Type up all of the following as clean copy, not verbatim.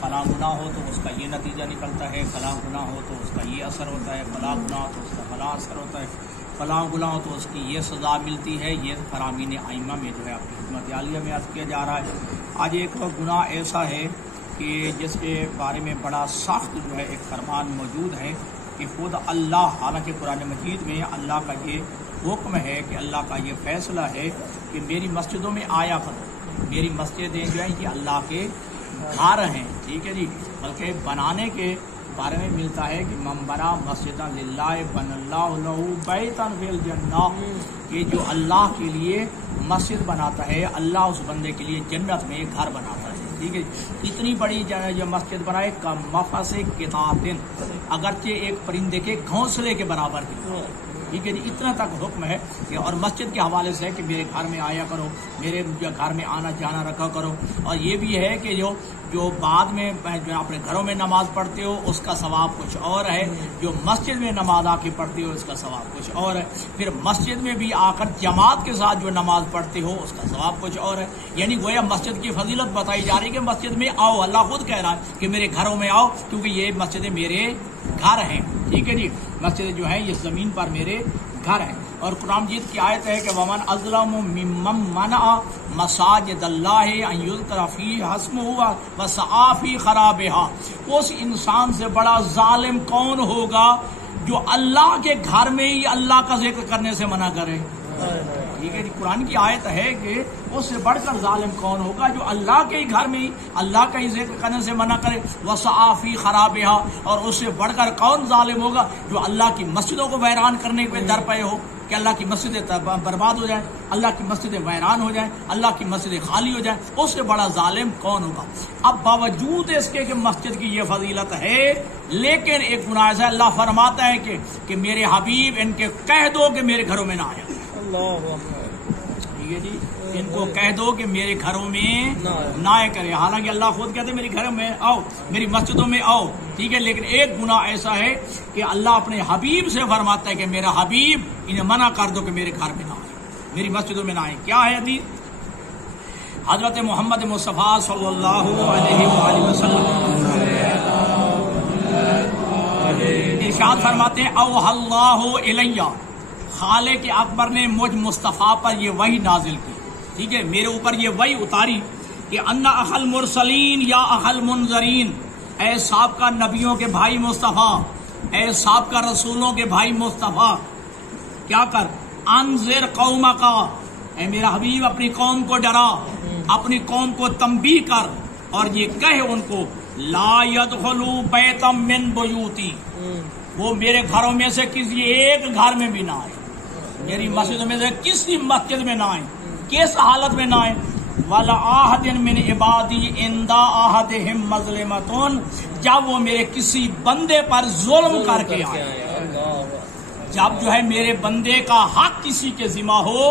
فلاں گناہ ہو تو اس کا یہ نتیجہ نکلتا ہے، فلاں گناہ ہو تو اس کا یہ اثر ہوتا ہے، فلاں گناہ ہو تو اس کا فلاں اثر ہوتا ہے، فلاں گناہ ہو تو اس کی یہ سزا ملتی ہے۔ یہ فرامین ائمہ میں جو ہے اپنی خدمت عالیہ میں عرض کیا جا رہا ہے۔ آج ایک گناہ ایسا ہے کہ جس کے بارے میں بڑا سخت جو ہے ایک فرمان موجود ہے کہ خود اللہ، حالانکہ قرآن مجید میں اللہ کا یہ حکم ہے کہ اللہ کا یہ فیصلہ ہے کہ میری مسجدوں میں آیا کرو۔ میری مسجدیں جو ہیں یہ اللہ کے گھر ہیں، ٹھیک ہے جی، بلکہ بنانے کے بارے میں ملتا ہے کہ من بنا مسجدا للہ بن اللہ لہ بیتا فی الجنہ، کہ جو اللہ کے لیے مسجد بناتا ہے اللہ اس بندے کے لیے جنت میں گھر بناتا ہے، ٹھیک ہے۔ اتنی بڑی جو مسجد بنائے کا مفس قطعۃ، اگرچہ ایک پرندے کے گھونسلے کے برابر کی، ٹھیک ہے جی، اتنا تک حکم ہے کہ اور مسجد کے حوالے سے ہے کہ میرے گھر میں آیا کرو، میرے گھر میں آنا جانا رکھا کرو۔ اور یہ بھی ہے کہ جو بعد میں جو اپنے گھروں میں نماز پڑھتے ہو اس کا ثواب کچھ اور ہے، جو مسجد میں نماز آ کے پڑھتے ہو اس کا ثواب کچھ اور ہے، پھر مسجد میں بھی آ کر جماعت کے ساتھ جو نماز پڑھتے ہو اس کا ثواب کچھ اور ہے۔ یعنی گویا مسجد کی فضیلت بتائی جا رہی ہے کہ مسجد میں آؤ، اللہ خود کہہ رہا ہے کہ میرے گھروں میں آؤ، کیونکہ یہ مسجدیں میرے گھر ہیں، ٹھیک ہے جی، مسجد جو ہیں یہ زمین پر میرے گھر ہیں۔ اور قرآن مجید کی آیت ہے کہ ومن اظلم ممن منع مساجد اللہ ان یذکر فیہا اسمہ وسعی فی خرابها، اس انسان سے بڑا ظالم کون ہوگا جو اللہ کے گھر میں ہی اللہ کا ذکر کرنے سے منع کرے، ٹھیک ہے جی۔ قرآن کی آیت ہے کہ اس سے بڑھ کر ظالم کون ہوگا جو اللہ کے ہی گھر میں ہی اللہ کا ہی ذکر کرنے سے منع کرے، وسعی فی خرابها، اور اس سے بڑھ کر کون ظالم ہوگا جو اللہ کی مسجدوں کو ویران کرنے پہ در پے ہو کہ اللہ کی مسجدیں برباد ہو جائیں، اللہ کی مسجدیں ویران ہو جائیں، اللہ کی مسجدیں خالی ہو جائیں، اس سے بڑا ظالم کون ہوگا۔ اب باوجود اس کے کہ مسجد کی یہ فضیلت ہے، لیکن ایک گناہ ایسا اللہ فرماتا ہے کہ میرے حبیب ان کے کہہ دو کہ میرے گھروں میں نہ آیا، ٹھیک ہے جی، ان کو کہہ دو کہ میرے گھروں میں نہ آیا کرے۔ حالانکہ اللہ خود کہتے ہیں میرے گھروں میں آؤ، میری مسجدوں میں آؤ، ٹھیک ہے، لیکن ایک گناہ ایسا ہے کہ اللہ اپنے حبیب سے فرماتا ہے کہ میرا حبیب انہیں منع کر دو کہ میرے گھر میں نہ آئے، میری مسجدوں میں نہ آئے۔ کیا ہے حدیث؟ حضرت محمد مصطفیٰ صلی اللہ علیہ وآلہ وسلم ارشاد فرماتے ہیں اوحی اللہ الیہ، خالق اکبر نے مجھ مصطفیٰ پر یہ وحی نازل کی، ٹھیک ہے، میرے اوپر یہ وحی اتاری کہ ان اخل مرسلین یا اخل منذرین، اے سابقہ نبیوں کے بھائی مصطفیٰ، اے سابقہ رسولوں کے بھائی مصطفیٰ، کیا کر، انذر قومک، اے میرا حبیب اپنی قوم کو ڈرا، اپنی قوم کو تنبیہ کر، اور یہ کہے ان کو لا يدخلوا بیتا من بیوتی، وہ میرے گھروں میں سے کسی ایک گھر میں بھی نہ آئے، میری مسجد میں سے کسی مسجد میں نہ آئے، کس حالت میں نہ آئے، وَلَا أَحَدٍ مِّنْ عِبَادِي عِنْدَ أَحَدِهِمْ مَظْلِمَةٌ، جب وہ میرے کسی بندے پر ظلم کر کے آئے، جب جو ہے میرے بندے کا حق کسی کے ذمہ ہو،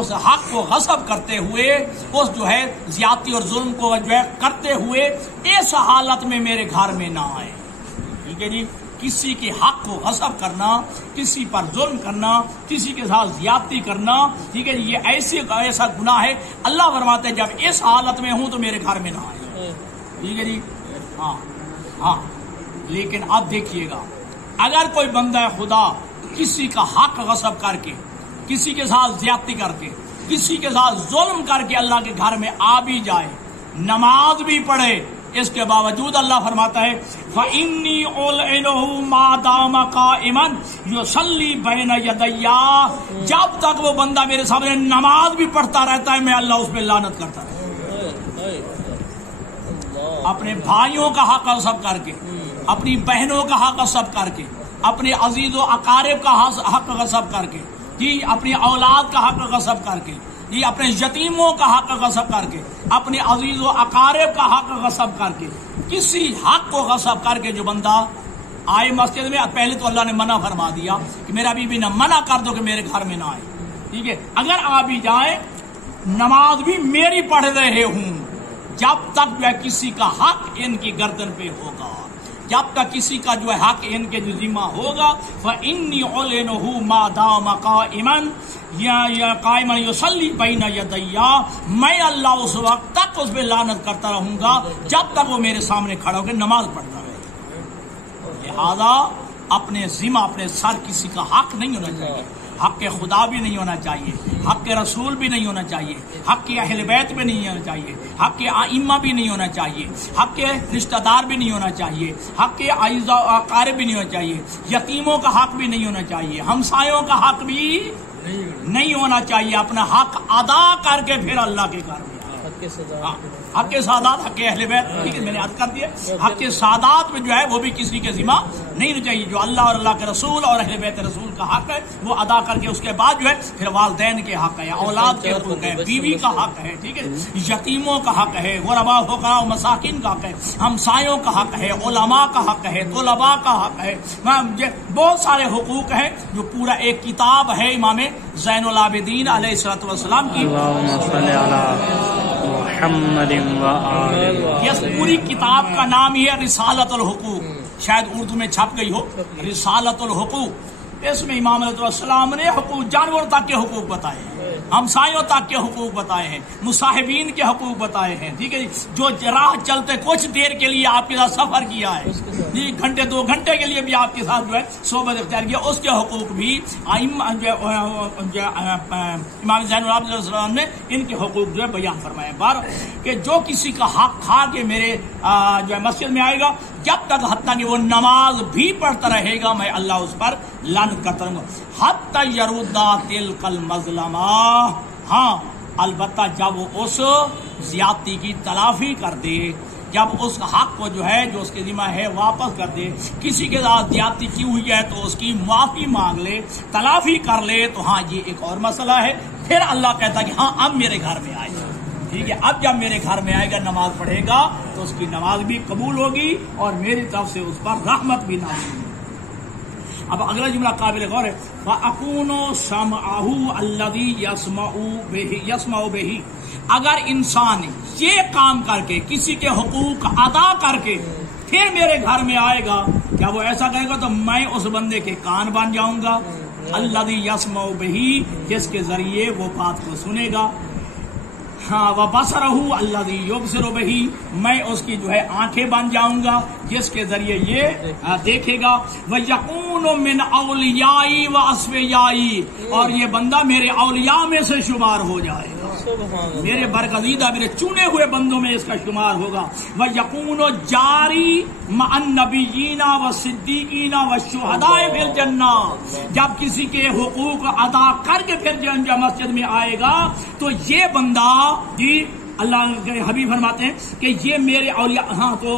اس حق کو غصب کرتے ہوئے، اس جو ہے زیادتی اور ظلم کو جو ہے کرتے ہوئے، اس حالت میں میرے گھر میں نہ آئے، ٹھیک ہے جی۔ کسی کے حق کو غصب کرنا، کسی پر ظلم کرنا، کسی کے ساتھ زیادتی کرنا، ٹھیک ہے، یہ ایسا گناہ ہے، اللہ فرماتے ہیں جب اس حالت میں ہوں تو میرے گھر میں نہ آئے، ٹھیک ہے جی۔ ہاں، لیکن اب دیکھیے گا، اگر کوئی بندہ خدا کسی کا حق غصب کر کے، کسی کے ساتھ زیادتی کر کے، کسی کے ساتھ ظلم کر کے اللہ کے گھر میں آ بھی جائے، نماز بھی پڑھے، اس کے باوجود اللہ فرماتا ہے فَإِنِّي أُلْعِنُهُ مَا دَامَ قَائِمًا يُصَلِّي بَيْنَ يَدَيَّ، جب تک وہ بندہ میرے سامنے نماز بھی پڑھتا رہتا ہے میں اللہ اس پہ لعنت کرتا رہتا ہوں۔ اپنے بھائیوں کا حق غصب کر کے، اپنی بہنوں کا حق غصب کر کے، اپنے عزیز و اقارب کا حق غصب کر کے، جی اپنی اولاد کا حق غصب کر کے، جی اپنے یتیموں کا حق غصب کر کے، اپنے عزیز و اقارب کا حق غصب کر کے، کسی حق کو غصب کر کے جو بندہ آئے مسجد میں، پہلے تو اللہ نے منع فرما دیا کہ میرا بیوی نہ منع کر دو کہ میرے گھر میں نہ آئے، ٹھیک ہے، اگر آ بھی جائے نماز بھی میری پڑھ رہے ہوں، جب تک جو ہے کسی کا حق ان کی گردن پہ ہوگا، جب تک کسی کا جو ہے حق ان کے جو ذمہ ہوگا فإنی أعلنه ما دام قائما قائما یصلی بین یدی، میں اللہ اس وقت تک اس پہ لعنت کرتا رہوں گا جب تک وہ میرے سامنے کھڑا ہو کے نماز پڑھتا رہے. لہذا اپنے ذمہ اپنے سر کسی کا حق نہیں ہونا چاہیے، حق خدا بھی نہیں ہونا چاہیے، حق رسول بھی نہیں ہونا چاہیے، حق اہل بیت بھی نہیں ہونا چاہیے، حق ائمہ بھی نہیں ہونا چاہیے، حق رشتہ دار بھی نہیں ہونا چاہیے، حق اعزاء و اقارب بھی نہیں ہونا چاہیے، یتیموں کا حق بھی نہیں ہونا چاہیے، ہمسایوں کا حق بھی نہیں ہونا چاہیے. اپنا حق ادا کر کے پھر اللہ کے گھر میں حق کے سادات، حق اہل بیت، ٹھیک ہے میں نے عرض کر دیا، حق کے سادات میں جو ہے وہ بھی کسی کے ذمہ نہیں ہونا چاہیے. جو اللہ اور اللہ کے رسول اور اہل بیت رسول کا حق ہے وہ ادا کر کے اس کے بعد جو ہے پھر والدین کے حق ہے، اولاد کے حقوق ہے، بیوی کا حق ہے، ٹھیک ہے، یتیموں کا حق ہے، غرباء فقراء و مساکین کا حق ہے، ہمسایوں کا حق ہے، علماء کا حق ہے، طلباء کا حق ہے، بہت سارے حقوق ہیں جو پورا ایک کتاب ہے امام زین العابدین علیہ الصلوۃ والسلام کی. اس پوری کتاب کا نام ہی ہے رسالۃ الحقوق، شاید اردو میں چھپ گئی ہو، رسالۃ الحقوق. اس میں امام علیہ السلام نے حقوق جانور تک کے حقوق بتائے ہیں، ہمسایوں تک کے حقوق بتائے ہیں، مصاحبین کے حقوق بتائے ہیں، ٹھیک ہے جی. جو راہ چلتے کچھ دیر کے لیے آپ کے ساتھ سفر کیا ہے، گھنٹے 2 گھنٹے کے لیے بھی آپ کے ساتھ جو ہے صحبت اختیار کیا، اس کے حقوق بھی امام زین العابدین علیہ السلام نے ان کے حقوق جو ہے بیان فرمائے. بار کہ جو کسی کا حق کھا کے میرے جو ہے مسجد میں آئے گا، جب تک حتیٰ کہ وہ نماز بھی پڑھتا رہے گا میں اللہ اس پر لعنت کرتا رہوں گا. حتیٰ یردا تلک المظلمہ، ہاں البتہ جب وہ اس زیادتی کی تلافی کر دے، جب اس حق کو جو ہے جو اس کے ذمہ ہے واپس کر دے، کسی کے ساتھ زیادتی کی ہوئی ہے تو اس کی معافی مانگ لے، تلافی کر لے، تو ہاں یہ ایک اور مسئلہ ہے. پھر اللہ کہتا ہے کہ ہاں اب میرے گھر میں آئے، ٹھیک ہے، اب جب میرے گھر میں آئے گا نماز پڑھے گا تو اس کی نماز بھی قبول ہوگی اور میری طرف سے اس پر رحمت بھی نازل ہوگی. اب اگلا جملہ قابل غور ہے، وَأَكُونُ سَمْعَهُ الَّذِي يَسْمَعُ بِهِ. اگر انسان یہ کام کر کے کسی کے حقوق ادا کر کے پھر میرے گھر میں آئے گا، کیا وہ ایسا کہے گا تو میں اس بندے کے کان بن جاؤں گا، الَّذِي يَسْمَعُ بِهِ، جس کے ذریعے وہ بات کو سنے گا. ہاں وَبَصَرَهُ الَّذِي يُبْصِرُ بِهِ، میں اس کی جو ہے آنکھیں بن جاؤں گا جس کے ذریعے یہ دیکھے گا. وَيَكُونُ مِنْ أَوْلِيَائِي وَأَصْفِيَائِي، اور یہ بندہ میرے اولیاء میں سے شمار ہو جائے گا، میرے برگزیدہ میرے چنے ہوئے بندوں میں اس کا شمار ہوگا. وَيَكُونُ جَارِي مَعَ النَّبِيِّينَ وَالصِّدِّيقِينَ وَالشُّهَدَاءِ فِي الْجَنَّةِ، جب کسی کے حقوق ادا کر کے پھر جب مسجد میں آئے گا تو یہ بندہ جی اللہ کے حبیب فرماتے ہیں کہ یہ میرے اولیاء، ہاں تو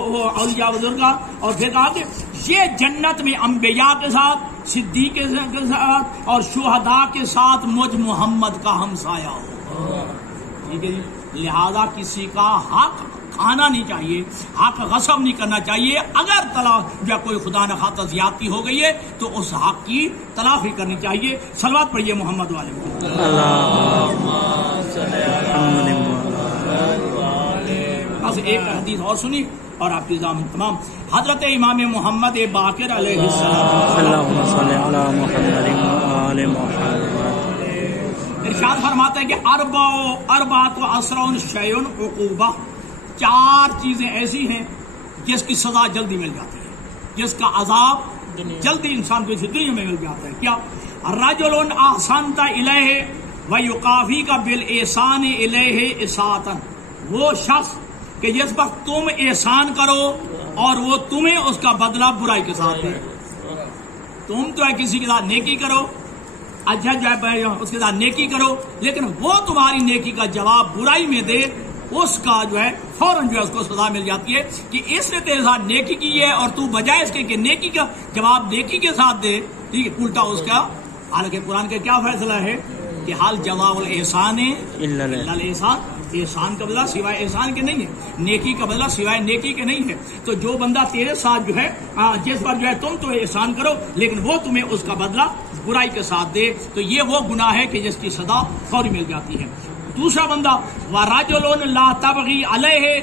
اولیاء بزرگاں، اور پھر کہا کہ یہ جنت میں انبیاء کے ساتھ، صدیق کے ساتھ اور شہداء کے ساتھ مجھ محمد کا ہمسایہ ہو. ٹھیک ہے جی. لہذا کسی کا حق کھانا نہیں چاہیے، حق غصب نہیں کرنا چاہیے. اگر یا کوئی خدا نخواستہ زیادتی ہو گئی ہے تو اس حق کی تلافی کرنی چاہیے. صلوات پڑھیے محمد والے. بس ایک حدیث اور سنی اور آپ کی ضامن تمام. حضرت امام محمد باقر علیہ السلام ارشاد فرماتا ہے کہ اربعۃ عشرون شیء عقوبہ، 4 چیزیں ایسی ہیں جس کی سزا جلدی مل جاتی ہے، جس کا عذاب جلدی انسان کو دنیا میں مل جاتا ہے. کیا؟ رجل احسنت الیہ ویقافیک بالاحسان الیہ اساءۃ، وہ شخص کہ جس وقت تم احسان کرو اور وہ تمہیں اس کا بدلہ برائی کے ساتھ دے. تم تو ہے کسی کے ساتھ نیکی کرو، اچھا جو ہے اس کے ساتھ نیکی کرو، لیکن وہ تمہاری نیکی کا جواب برائی میں دے، اس کا جو ہے فوراً جو ہے اس کو سزا مل جاتی ہے کہ اس نے تیرے ساتھ نیکی کی ہے اور تو بجائے اس کے کہ نیکی کا جواب نیکی کے ساتھ دے، ٹھیک ہے، الٹا اس کا. حالانکہ قرآن کا کیا فیصلہ ہے کہ حال جزاء الاحسان الا الاحسان، احسان کا بدلہ سوائے احسان کے نہیں ہے، نیکی کا بدلہ سوائے نیکی کے نہیں ہے. تو جو بندہ تیرے ساتھ جو ہے جس پر جو ہے تم تو احسان کرو لیکن وہ تمہیں اس کا بدلہ برائی کے ساتھ دے، تو یہ وہ گناہ ہے کہ جس کی سزا فوری مل جاتی ہے. دوسرا بندہ وَرَجُلٌ لَا تَبْغِي عَلَيْهِ